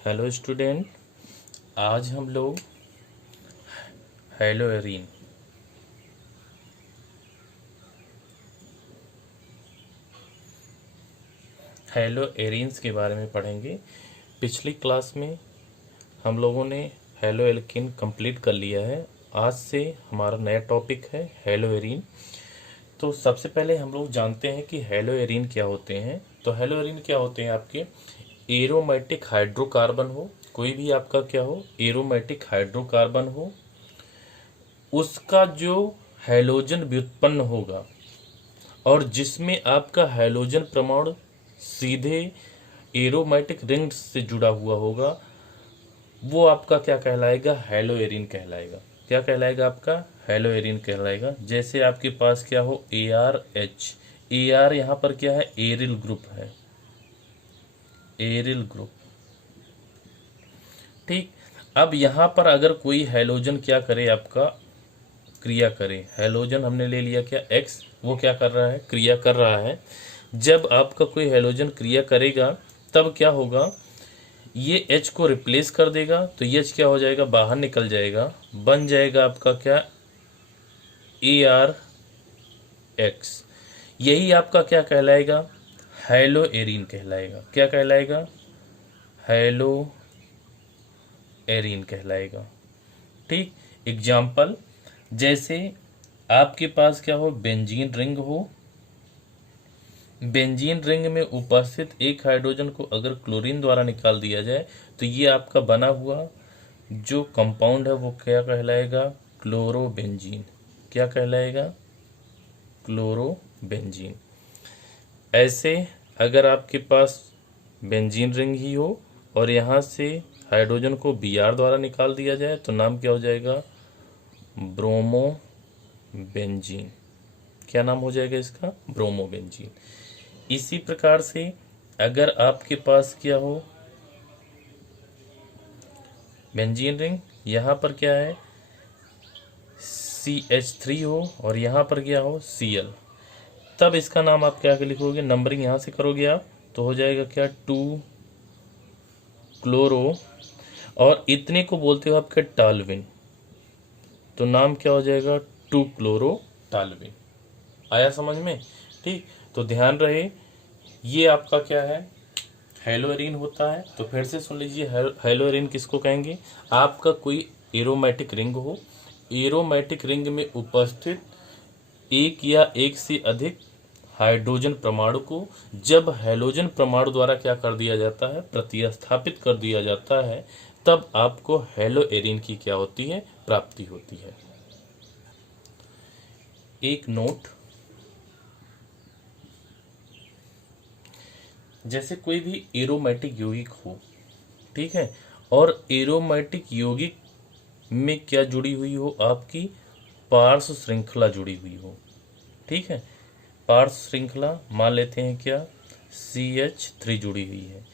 Hello student. आज हम लोग हेलो एरीन हेलो एरीन्स के बारे में पढ़ेंगे। पिछली क्लास में हम लोगों ने हेलो एल्किन कंप्लीट कर लिया है। आज से हमारा नया टॉपिक है हेलो एरीन। तो सबसे पहले हम लोग जानते हैं कि हेलो एरीन क्या होते हैं। तो हेलो एरीन क्या होते हैं? आपके एरोमेटिक हाइड्रोकार्बन हो, कोई भी आपका क्या हो, एरोमेटिक हाइड्रोकार्बन हो, उसका जो हैलोजन व्युत्पन्न होगा और जिसमें आपका हैलोजन परमाणु सीधे एरोमेटिक रिंग से जुड़ा हुआ होगा, वो आपका क्या कहलाएगा? हेलो एरीन कहलाएगा। क्या कहलाएगा? आपका हेलो एरीन कहलाएगा। जैसे आपके पास क्या हो, ARH। AR यहाँ पर क्या है? एरिल ग्रुप है, एरिल ग्रुप। ठीक। अब यहाँ पर अगर कोई हैलोजन क्या करे, आपका क्रिया करे, हैलोजन हमने ले लिया क्या, X, वो क्या कर रहा है? क्रिया कर रहा है। जब आपका कोई हैलोजन क्रिया करेगा तब क्या होगा, ये H को रिप्लेस कर देगा, तो ये H क्या हो जाएगा? बाहर निकल जाएगा, बन जाएगा आपका क्या, ARX। यही आपका क्या कहलाएगा? हेलो एरीन कहलाएगा। क्या कहलाएगा? हेलो एरीन कहलाएगा। ठीक। एग्जाम्पल, जैसे आपके पास क्या हो, बेंजीन रिंग हो, बेंजीन रिंग में उपस्थित एक हाइड्रोजन को अगर क्लोरीन द्वारा निकाल दिया जाए तो ये आपका बना हुआ जो कंपाउंड है वो क्या कहलाएगा? क्लोरोबेंजीन। क्या कहलाएगा? क्लोरोबेंजीन। ऐसे अगर आपके पास बेंजीन रिंग ही हो और यहाँ से हाइड्रोजन को Br द्वारा निकाल दिया जाए तो नाम क्या हो जाएगा? ब्रोमोबेंजीन। क्या नाम हो जाएगा इसका? ब्रोमोबेंजीन। इसी प्रकार से अगर आपके पास क्या हो, बेंजीन रिंग, यहाँ पर क्या है, CH3 हो और यहाँ पर क्या हो, Cl, तब इसका नाम आप क्या लिखोगे? नंबरिंग यहाँ से करोगे आप तो हो जाएगा क्या, 2 क्लोरो, और इतने को बोलते हो आपके टालविन, तो नाम क्या हो जाएगा? 2 क्लोरो टालविन। आया समझ में? ठीक। तो ध्यान रहे, ये आपका क्या है, हेलो एरीन होता है। तो फिर से सुन लीजिए, हेलो एरीन किसको कहेंगे? आपका कोई एरोमेटिक रिंग हो, एरोमेटिक रिंग में उपस्थित एक या एक से अधिक हाइड्रोजन परमाणु को जब हैलोजन परमाणु द्वारा क्या कर दिया जाता है? प्रतिस्थापित कर दिया जाता है, तब आपको हेलो एरीन की क्या होती है? प्राप्ति होती है। एक नोट, जैसे कोई भी एरोमेटिक यौगिक हो, ठीक है, और एरोमेटिक यौगिक में क्या जुड़ी हुई हो? आपकी पार्श्व श्रृंखला जुड़ी हुई हो। ठीक है, पार्श्व श्रृंखला मान लेते हैं क्या, CH3 जुड़ी हुई है।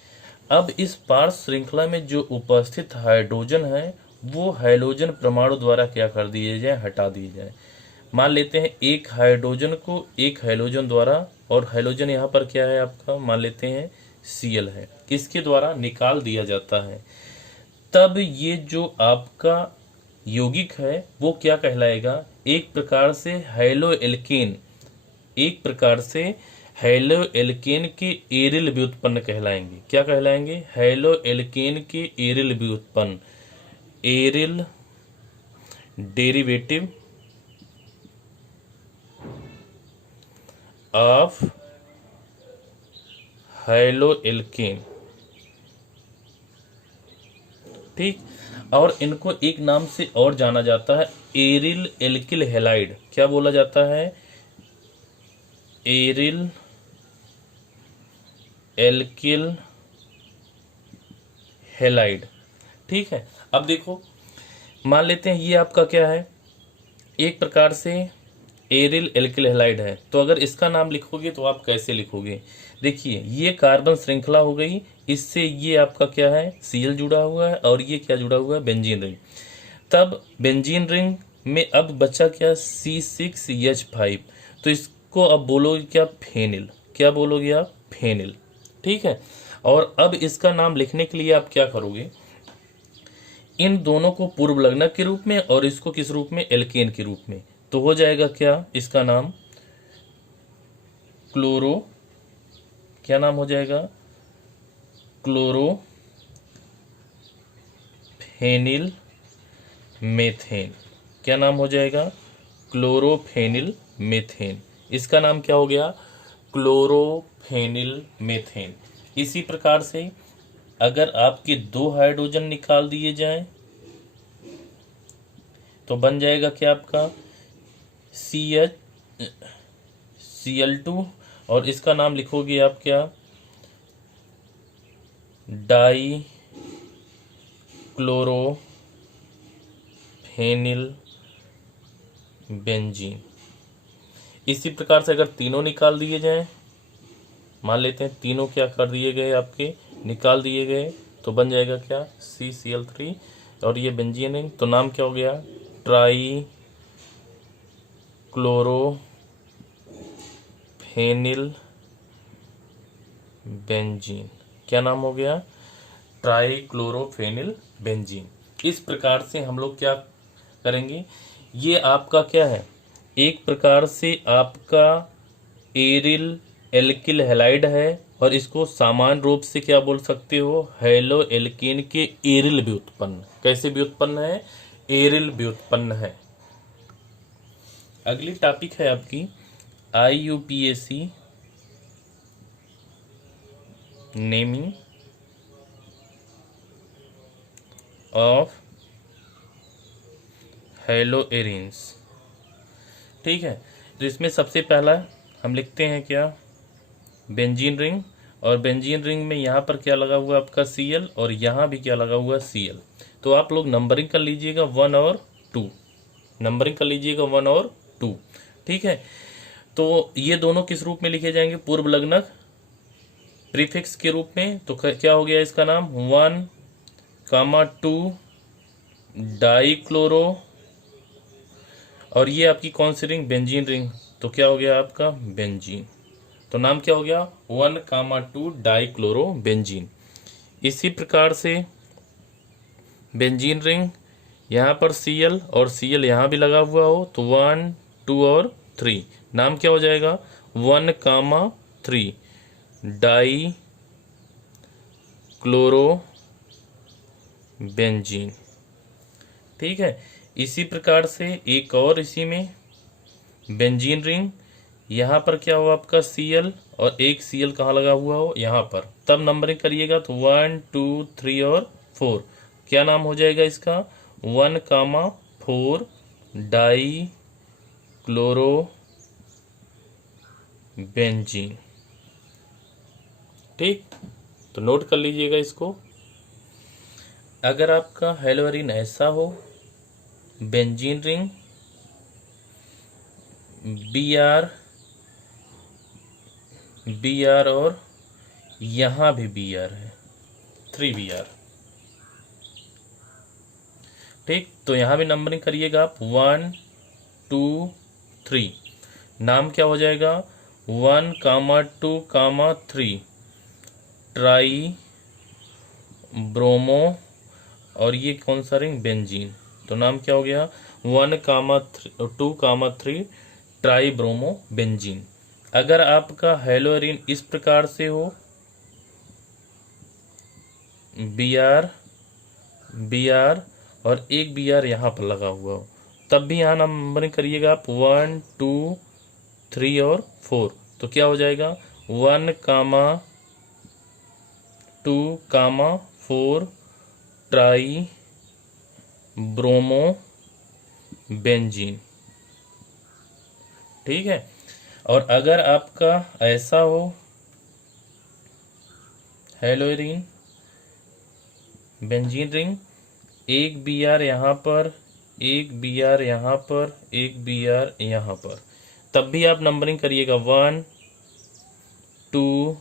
अब इस पार्श्व श्रृंखला में जो उपस्थित हाइड्रोजन है वो हैलोजन परमाणु द्वारा क्या कर दिए जाए? हटा दिए जाए। मान लेते हैं एक हाइड्रोजन को एक हैलोजन द्वारा, और हैलोजन यहाँ पर क्या है आपका, मान लेते हैं Cl है, इसके द्वारा निकाल दिया जाता है। तब ये जो आपका यौगिक है वो क्या कहलाएगा? एक प्रकार से हेलो एल्केन, एक प्रकार से हेलो एल्केन के एरिल व्युत्पन्न कहलाएंगे। क्या कहलाएंगे? हेलो एल्केन के एरिल व्युत्पन्न, aryl derivative of halo alkane. ठीक। और इनको एक नाम से और जाना जाता है, एरिल एल्किल हैलाइड। क्या बोला जाता है? Aryl alkyl halide. ठीक है। अब देखो, मान लेते हैं ये आपका क्या है, एक प्रकार से एरिल एल्किल हैलाइड है, तो अगर इसका नाम लिखोगे तो आप कैसे लिखोगे? देखिए, ये कार्बन श्रृंखला हो गई, इससे ये आपका क्या है, Cl जुड़ा हुआ है, और ये क्या जुड़ा हुआ है? Benzene ring. तब बेंजीन रिंग में अब बचा क्या, C6H5, तो इसको अब बोलोगे क्या? फेनिल। क्या बोलोगे आप? फेनिल। ठीक है। और अब इसका नाम लिखने के लिए आप क्या करोगे, इन दोनों को पूर्व लग्नक के रूप में और इसको किस रूप में, एल्केन के रूप में। तो हो जाएगा क्या, इसका नाम क्लोरो, क्या नाम हो जाएगा, क्लोरोफेनिल मेथेन। क्या नाम हो जाएगा, क्लोरोफेनिल मेथेन। इसका नाम क्या हो गया, क्लोरोफेनिल मेथेन। इसी प्रकार से अगर आपके 2 हाइड्रोजन निकाल दिए जाएं तो बन जाएगा क्या आपका Cl2, और इसका नाम लिखोगे आप क्या, डाई क्लोरोफेनिल बेंजीन। इसी प्रकार से अगर तीनों निकाल दिए जाएं, मान लेते हैं तीनों क्या कर दिए गए, आपके निकाल दिए गए, तो बन जाएगा क्या, CCl3, और ये बेंजीन रिंग, तो नाम क्या हो गया, ट्राई क्लोरोफेनिल बेंजीन। क्या नाम हो गया, ट्राई क्लोरोफेनिल बेंजीन। इस प्रकार से हम लोग क्या करेंगे, ये आपका क्या है, एक प्रकार से आपका एरिल एल्किल हैलाइड है, और इसको सामान्य रूप से क्या बोल सकते हो, हेलो एल्कीन के एरिल व्युत्पन्न। कैसे व्युत्पन्न है, एरिल व्युत्पन्न है। अगली टॉपिक है आपकी IUPAC नेमिंग ऑफ हेलोएरिन्स। ठीक है, तो इसमें सबसे पहला हम लिखते हैं क्या, बेंजीन रिंग, और बेंजीन रिंग में यहाँ पर क्या लगा हुआ आपका Cl, और यहाँ भी क्या लगा हुआ Cl। तो आप लोग नंबरिंग कर लीजिएगा 1 और 2, नंबरिंग कर लीजिएगा 1 और 2। ठीक है, तो ये दोनों किस रूप में लिखे जाएंगे, पूर्व लग्नक प्रीफिक्स के रूप में। तो क्या हो गया इसका नाम, 1,2 डाईक्लोरो, और ये आपकी कौन सी रिंग, बेंजीन रिंग, तो क्या हो गया आपका बेंजीन। तो नाम क्या हो गया, 1,2 डाईक्लोरो बेंजीन। इसी प्रकार से बेंजीन रिंग, यहाँ पर Cl और Cl यहाँ भी लगा हुआ हो, तो 1, 2 और 3, नाम क्या हो जाएगा, 1,3 डाई क्लोरो बेंजीन। ठीक है, इसी प्रकार से एक और इसी में बेंजीन रिंग, यहाँ पर क्या हो आपका Cl, और एक Cl कहाँ लगा हुआ हो, यहाँ पर, तब नंबरिंग करिएगा तो 1, 2, 3 और 4। क्या नाम हो जाएगा इसका, 1,4 डाई क्लोरो बेंजीन। ठीक, तो नोट कर लीजिएगा इसको। अगर आपका हेलोअरिन ऐसा हो, बेंजीन रिंग Br और यहाँ भी Br है, 3Br। ठीक, तो यहाँ भी नंबरिंग करिएगा आप 1, 2, 3, नाम क्या हो जाएगा, 1,2,3 ट्राई ब्रोमो, और ये कौन सा रिंग, बेंजीन, तो नाम क्या हो गया, 1,2,3 ट्राई ब्रोमो बेंजीन। अगर आपका हेलोअरिन इस प्रकार से हो, Br और एक Br यहाँ पर लगा हुआ हो, तब भी यहाँ नंबरिंग करिएगा आप 1, 2, 3 और 4। तो क्या हो जाएगा, 1,2,4 ट्राई ब्रोमो बेंजीन। ठीक है, और अगर आपका ऐसा हो हेलोअरिन बेंजीन रिंग, एक Br यहाँ पर, एक Br यहाँ पर, एक Br यहाँ पर, तब भी आप नंबरिंग करिएगा 1, 2,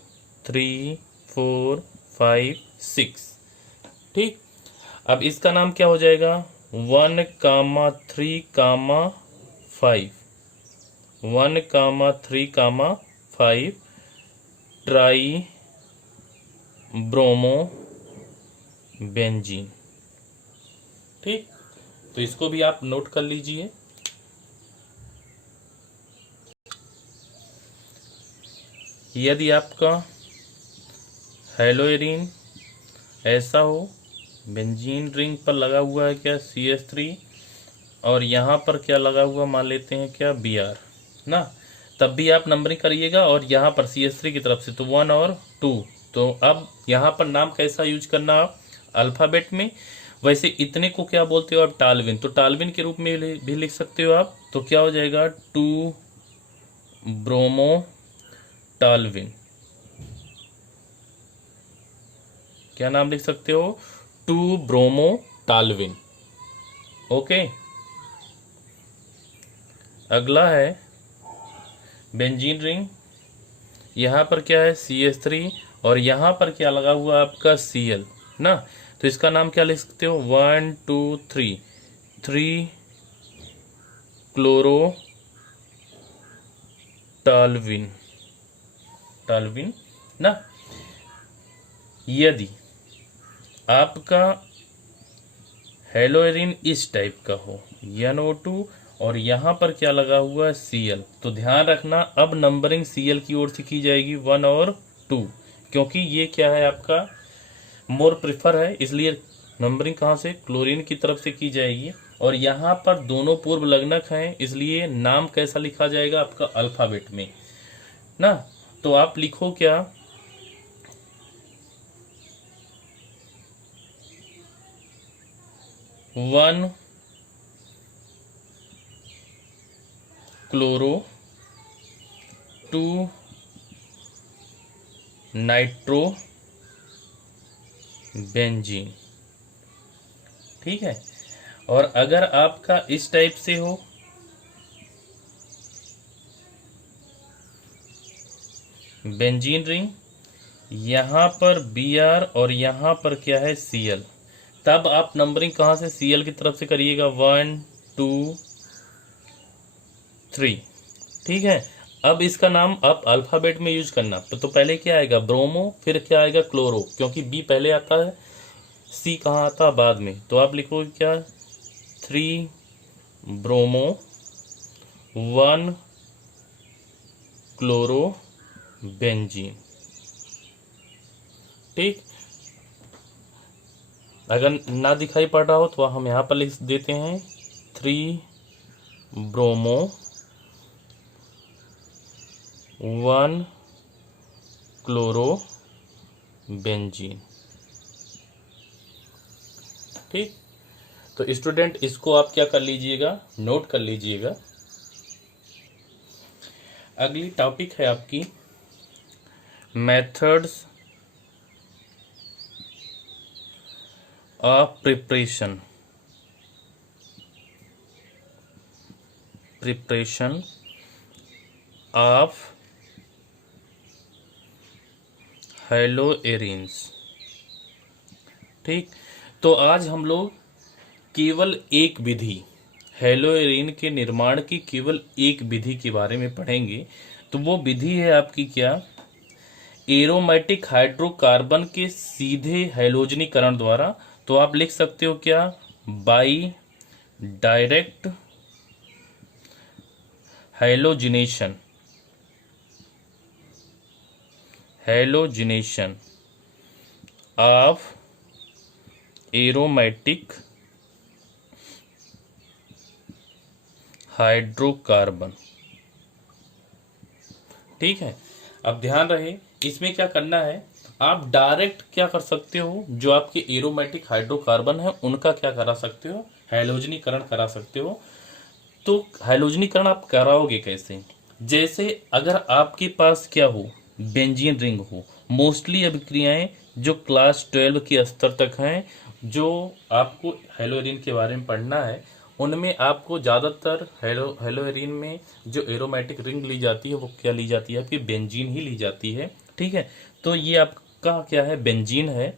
3, 4, 5, 6। ठीक, अब इसका नाम क्या हो जाएगा, 1,3,5 1,3,5 ट्राई ब्रोमो बेंजीन। ठीक, तो इसको भी आप नोट कर लीजिए। यदि आपका हेलोइरिन ऐसा हो, बेंजीन रिंग पर लगा हुआ है क्या CH3, और यहाँ पर क्या लगा हुआ मान लेते हैं क्या Br ना, तब भी आप नंबरिंग करिएगा। और यहाँ पर CH3 की तरफ से तो 1 और 2। तो अब यहाँ पर नाम कैसा यूज करना आप, अल्फ़ाबेट में। वैसे इतने को क्या बोलते हो आप, टालविन, तो टालविन के रूप में भी लिख सकते हो आप। तो क्या हो जाएगा 2 ब्रोमो टालविन। क्या नाम लिख सकते हो, 2 ब्रोमो टालविन। ओके, अगला है बेंजीन रिंग। यहाँ पर क्या है CH3 और यहाँ पर क्या लगा हुआ आपका Cl ना, तो इसका नाम क्या लिख सकते हो, 1 2 3 क्लोरो टालविन, टालविन ना। यदि आपका हेलोइरिन इस टाइप का हो NO2 और यहाँ पर क्या लगा हुआ है Cl, तो ध्यान रखना अब नंबरिंग Cl की ओर से की जाएगी 1 और 2, क्योंकि ये क्या है आपका मोर प्रिफर है, इसलिए नंबरिंग कहाँ से, क्लोरीन की तरफ से की जाएगी। और यहाँ पर दोनों पूर्व लग्नक हैं, इसलिए नाम कैसा लिखा जाएगा आपका अल्फाबेट में ना। तो आप लिखो क्या, 1 क्लोरो 2 नाइट्रो बेंजीन। ठीक है, और अगर आपका इस टाइप से हो, बेंजीन रिंग, यहाँ पर Br और यहाँ पर क्या है Cl, तब आप नंबरिंग कहाँ से, Cl की तरफ से करिएगा 1 2 3। ठीक है, अब इसका नाम आप अल्फाबेट में यूज करना। तो पहले क्या आएगा ब्रोमो, फिर क्या आएगा क्लोरो, क्योंकि B पहले आता है, C कहाँ आता है बाद में। तो आप लिखोगे क्या 3 ब्रोमो 1 क्लोरो बेंजीन। ठीक, अगर ना दिखाई पड़ रहा हो तो हम यहाँ पर लिख देते हैं 3 ब्रोमो 1 क्लोरो बेंजीन। ठीक, तो स्टूडेंट इसको आप क्या कर लीजिएगा, नोट कर लीजिएगा। अगली टॉपिक है आपकी methods of preparation, preparation of हेलोइरिन्स। ठीक, तो आज हम लोग केवल एक विधि, हेलोइरिन के निर्माण की केवल एक विधि के बारे में पढ़ेंगे। तो वो विधि है आपकी क्या, एरोमेटिक हाइड्रोकार्बन के सीधे हैलोजनीकरण द्वारा। तो आप लिख सकते हो क्या, by direct halogenation, halogenation of aromatic hydrocarbon. ठीक है, अब ध्यान रहे इसमें क्या करना है, आप डायरेक्ट क्या कर सकते हो, जो आपके एरोमेटिक हाइड्रोकार्बन है उनका क्या करा सकते हो, हैलोजनीकरण करा सकते हो। तो हैलोजनीकरण आप कराओगे कैसे, जैसे अगर आपके पास क्या हो, बेंजीन रिंग हो। मोस्टली अभिक्रियाएं जो क्लास 12 के स्तर तक हैं, जो आपको हेलोइरिन के बारे में पढ़ना है, उनमें आपको ज़्यादातर हेलोइरिन में जो एरोमेटिक रिंग ली जाती है वो क्या ली जाती है, आपकी बेंजीन ही ली जाती है। ठीक है, तो ये आपका क्या है, बेंजीन है।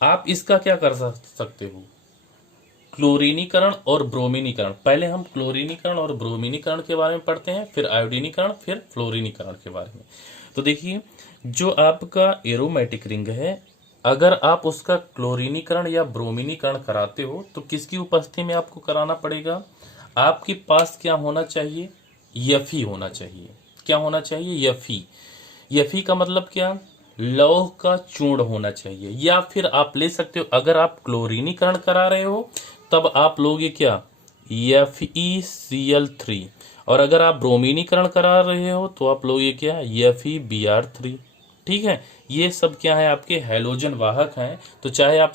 आप इसका क्या कर सकते हो, क्लोरीनीकरण और ब्रोमीनीकरण। पहले हम क्लोरीनीकरण और ब्रोमीनीकरण के बारे में पढ़ते हैं, फिर आयोडीनीकरण, फिर फ्लोरीनीकरण के बारे में। तो देखिए जो आपका एरोमेटिक रिंग है, अगर आप उसका क्लोरीनीकरण या ब्रोमीनीकरण कराते हो तो किसकी उपस्थिति में आपको कराना पड़ेगा? आपके पास क्या होना चाहिए? यफी होना चाहिए। क्या होना चाहिए? यफी। यफी का मतलब क्या? लौह का चूर्ण होना चाहिए। या फिर आप ले सकते हो, अगर आप क्लोरीनीकरण करा रहे हो तब आप लोगे क्या? FeCl3। और अगर आप ब्रोमीनीकरण करा रहे हो तो आप लोगे क्या? FeBr3। ठीक है, ये सब क्या है? आपके हैलोजन वाहक हैं। तो चाहे आप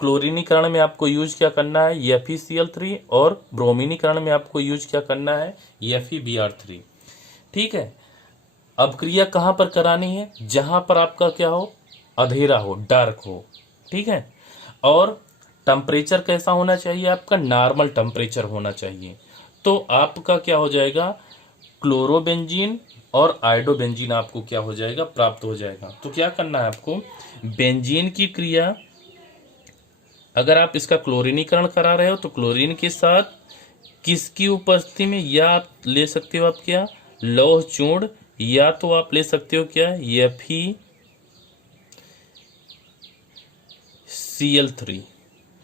क्लोरीनीकरण में आपको यूज क्या करना है? FeCl3, और ब्रोमीनीकरण में आपको यूज क्या करना है? FeBr3। ठीक है, अब क्रिया कहाँ पर करानी है? जहां पर आपका क्या हो? अंधेरा हो, डार्क हो। ठीक है, और टेम्परेचर कैसा होना चाहिए? आपका नॉर्मल टेम्परेचर होना चाहिए। तो आपका क्या हो जाएगा? क्लोरोबेंजीन और आयोडोबेंजीन आपको क्या हो जाएगा? प्राप्त हो जाएगा। तो क्या करना है आपको? बेंजीन की क्रिया, अगर आप इसका क्लोरीनीकरण करा रहे हो तो क्लोरीन के साथ किसकी उपस्थिति में? या आप ले सकते हो आप क्या? लौह चूर्ण, या तो आप ले सकते हो क्या? FeCl3।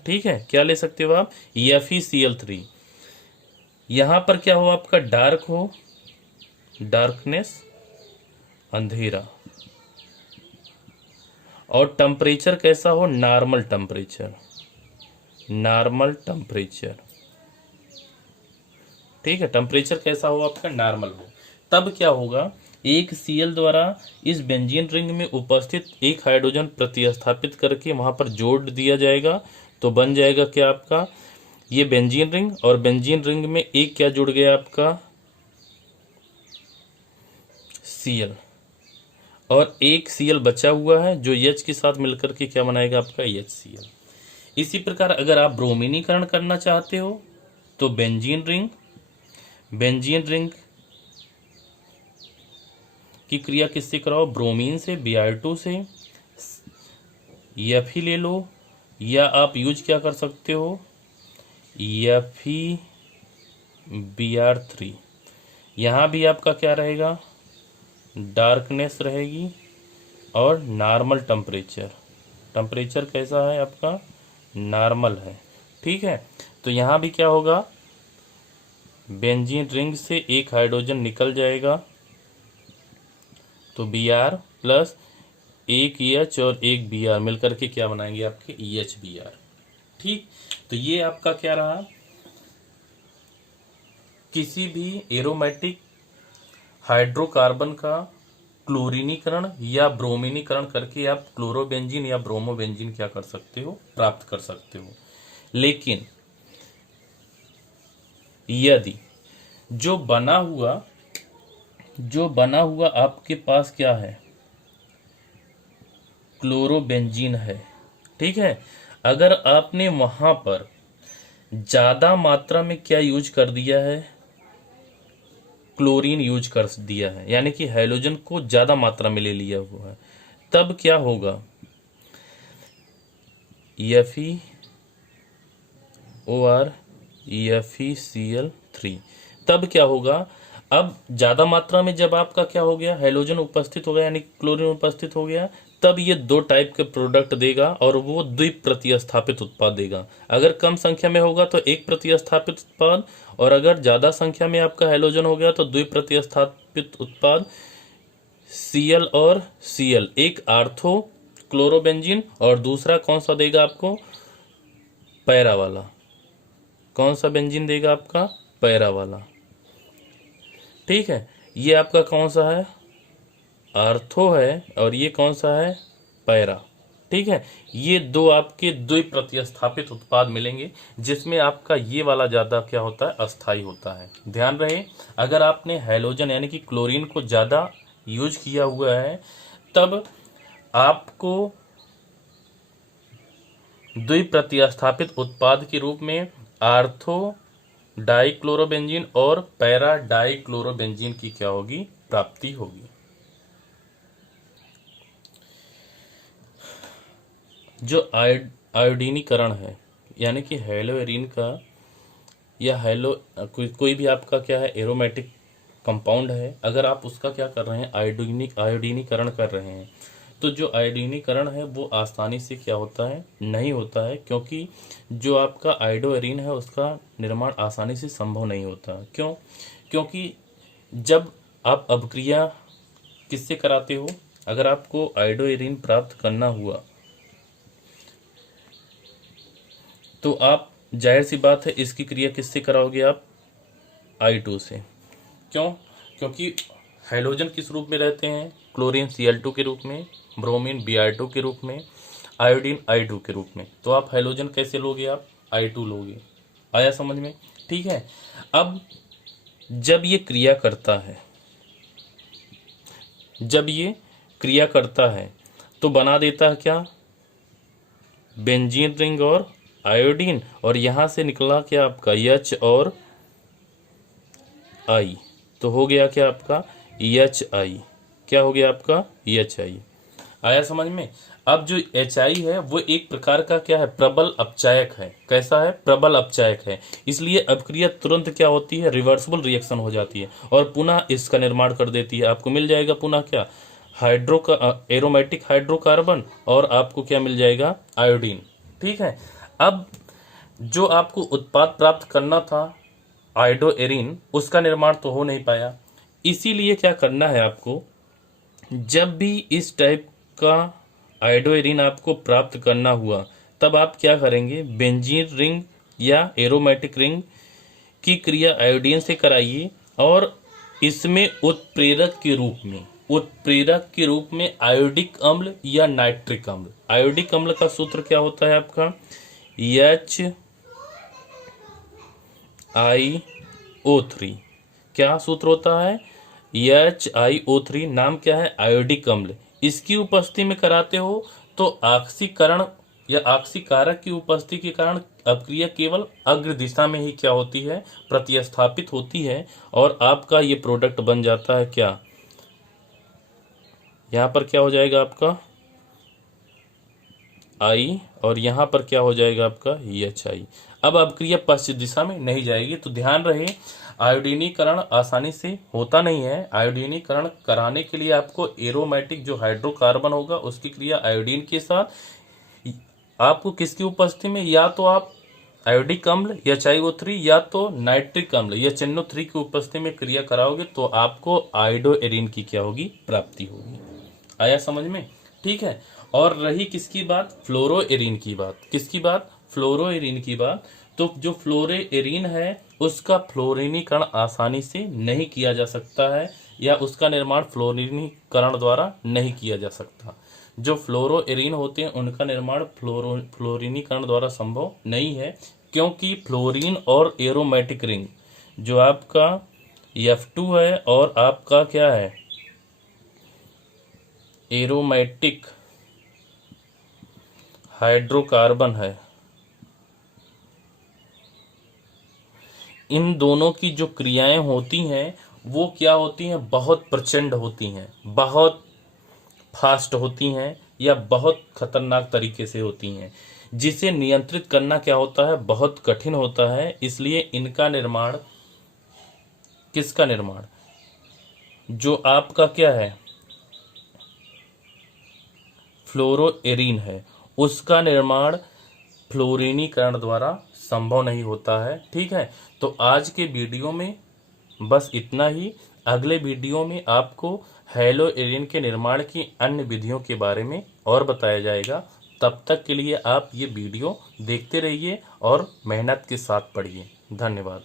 ठीक है, क्या ले सकते हो आप? FeCl3। यहां पर क्या हो? आपका डार्क हो, डार्कनेस, अंधेरा, और टेम्परेचर कैसा हो? Normal temperature, normal temperature. ठीक है, टेम्परेचर कैसा हो? आपका नॉर्मल हो। तब क्या होगा? एक Cl द्वारा इस बेंजीन रिंग में उपस्थित एक हाइड्रोजन प्रतिस्थापित करके वहां पर जोड़ दिया जाएगा। तो बन जाएगा क्या आपका? ये बेंजीन रिंग, और बेंजीन रिंग में एक क्या जुड़ गया आपका? Cl, और एक Cl बचा हुआ है जो H के साथ मिलकर के क्या बनाएगा? आपका HCl। इसी प्रकार अगर आप ब्रोमीनीकरण करना चाहते हो तो बेंजीन रिंग, बेंजीन रिंग की क्रिया किससे कराओ? ब्रोमीन से, Br2 से। Fe ले लो, या आप यूज क्या कर सकते हो? FeBr3। यहाँ भी आपका क्या रहेगा? डार्कनेस रहेगी, और नॉर्मल टेम्परेचर। टेम्परेचर कैसा है आपका? नॉर्मल है। ठीक है, तो यहाँ भी क्या होगा? बेंजीन रिंग से एक हाइड्रोजन निकल जाएगा, तो Br प्लस एक H और एक Br मिलकर के क्या बनाएंगे? आपके EHBr। ठीक, तो ये आपका क्या रहा? किसी भी एरोमेटिक हाइड्रोकार्बन का क्लोरीनीकरण या ब्रोमीनीकरण करके आप क्लोरोबेंजीन या ब्रोमोबेंजीन क्या कर सकते हो? प्राप्त कर सकते हो। लेकिन यदि जो बना हुआ आपके पास क्या है? क्लोरोबेंजीन है। ठीक है, अगर आपने वहां पर ज्यादा मात्रा में क्या यूज कर दिया है? क्लोरीन यूज कर दिया है, यानी कि हैलोजन को ज्यादा मात्रा में ले लिया हुआ है, तब क्या होगा? FeOR, FeCl3। तब क्या होगा? अब ज्यादा मात्रा में जब आपका क्या हो गया? हैलोजन उपस्थित हो गया, यानी क्लोरीन उपस्थित हो गया, तब ये दो टाइप के प्रोडक्ट देगा, और वो द्विप्रतिस्थापित उत्पाद देगा। अगर कम संख्या में होगा तो एक प्रतिस्थापित उत्पाद, और अगर ज्यादा संख्या में आपका हैलोजन हो गया तो द्विप्रतिस्थापित उत्पाद Cl और Cl। एक आर्थो क्लोरोबेंजीन, और दूसरा कौन सा देगा आपको? पैरा वाला। कौन सा बेंजीन देगा आपका? पैरा वाला। ठीक है, ये आपका कौन सा है? आर्थो है, और ये कौन सा है? पैरा। ठीक है, ये दो आपके द्विप्रतिस्थापित उत्पाद मिलेंगे, जिसमें आपका ये वाला ज्यादा क्या होता है? अस्थाई होता है। ध्यान रहे, अगर आपने हैलोजन यानी कि क्लोरीन को ज्यादा यूज किया हुआ है, तब आपको द्विप्रतिस्थापित उत्पाद के रूप में आर्थो डाइक्लोरोबेंजीन और पैरा डाइक्लोरोबेंजीन की क्या होगी? प्राप्ति होगी। जो आयोडीनीकरण है, यानी कि हेलोएरिन का या कोई भी आपका क्या है? एरोमेटिक कंपाउंड है, अगर आप उसका क्या कर रहे हैं, आयोडीनीकरण कर रहे हैं, तो जो आयोडीनीकरण है वो आसानी से क्या होता है, नहीं होता है, क्योंकि जो आपका आयोडोएरिन है उसका निर्माण आसानी से संभव नहीं होता। क्यों? क्योंकि जब आप अपक्रिया किससे कराते हो, अगर आपको आयोडोएरिन प्राप्त करना हुआ तो आप जाहिर सी बात है इसकी क्रिया किससे कराओगे, आप I2 से। क्यों? क्योंकि हाइड्रोजन किस रूप में रहते हैं, क्लोरीन Cl2 के रूप में, ब्रोमीन Br2 के रूप में, आयोडीन I2 के रूप में। तो आप हाइड्रोजन कैसे लोगे, आप I2 लोगे। आया समझ में? ठीक है। अब जब ये क्रिया करता है तो बना देता है क्या, बेंजीन रिंग और आयोडीन, और यहां से निकला क्या आपका H और I, तो हो गया क्या आपका HI। क्या हो गया आपका HI। आया समझ में? अब जो HI है वो एक प्रकार का क्या है, प्रबल अपचायक है। कैसा है, प्रबल अपचायक है। इसलिए अपक्रिया तुरंत क्या होती है, रिवर्सिबल रिएक्शन हो जाती है और पुनः इसका निर्माण कर देती है। आपको मिल जाएगा पुनः क्या, एरोमेटिक हाइड्रोकार्बन, और आपको क्या मिल जाएगा, आयोडीन। ठीक है। अब जो आपको उत्पाद प्राप्त करना था आयोडोएरिन, उसका निर्माण तो हो नहीं पाया। इसीलिए क्या करना है आपको, जब भी इस टाइप का आयोडोएरिन आपको प्राप्त करना हुआ तब आप क्या करेंगे, बेंजीन रिंग या एरोमेटिक रिंग की क्रिया आयोडीन से कराइए और इसमें उत्प्रेरक के रूप में आयोडिक अम्ल या नाइट्रिक अम्ल। आयोडिक अम्ल का सूत्र क्या होता है आपका, HiO3। क्या सूत्र होता है, HiO3। नाम क्या है, आयोडिक अम्ल। इसकी उपस्थिति में कराते हो तो ऑक्सीकरण या ऑक्सीकारक की उपस्थिति के कारण अपक्रिया केवल अग्र दिशा में ही क्या होती है, प्रतिस्थापित होती है, और आपका ये प्रोडक्ट बन जाता है क्या, यहाँ पर क्या हो जाएगा आपका I, और यहाँ पर क्या हो जाएगा आपका HI। अब अपक्रिया पश्चिम दिशा में नहीं जाएगी। तो ध्यान रहे, आयोडीनीकरण आसानी से होता नहीं है। आयोडीनीकरण कराने के लिए आपको एरोमेटिक जो हाइड्रोकार्बन होगा उसकी क्रिया आयोडीन के साथ, आपको किसकी उपस्थिति में, या तो आप आयोडिक अम्ल या HiO3 या तो नाइट्रिक अम्ल या NO3 की उपस्थिति में क्रिया कराओगे तो आपको आयोडोएरिन की क्या होगी, प्राप्ति होगी। आया समझ में? ठीक है। और रही किसकी बात, फ्लोरोएरिन की बात। किसकी बात, फ्लोरोएरिन की बात। तो जो फ्लोरोएरिन है उसका फ्लोरीनीकरण आसानी से नहीं किया जा सकता है, या उसका निर्माण फ्लोरीनीकरण द्वारा नहीं किया जा सकता। जो फ्लोरोएरिन होते हैं उनका निर्माण फ्लोरीनीकरण द्वारा संभव नहीं है, क्योंकि फ्लोरीन और एरोमेटिक रिंग जो आपका F2 है और आपका क्या है, एरोमेटिक हाइड्रोकार्बन है, इन दोनों की जो क्रियाएं होती हैं वो क्या होती हैं, बहुत प्रचंड होती हैं, बहुत फास्ट होती हैं, या बहुत खतरनाक तरीके से होती हैं, जिसे नियंत्रित करना क्या होता है, बहुत कठिन होता है। इसलिए इनका निर्माण, किसका निर्माण, जो आपका क्या है फ्लोरोएरिन है, उसका निर्माण फ्लोरीनीकरण द्वारा संभव नहीं होता है। ठीक है। तो आज के वीडियो में बस इतना ही। अगले वीडियो में आपको हैलोएरिन के निर्माण की अन्य विधियों के बारे में और बताया जाएगा। तब तक के लिए आप ये वीडियो देखते रहिए और मेहनत के साथ पढ़िए। धन्यवाद।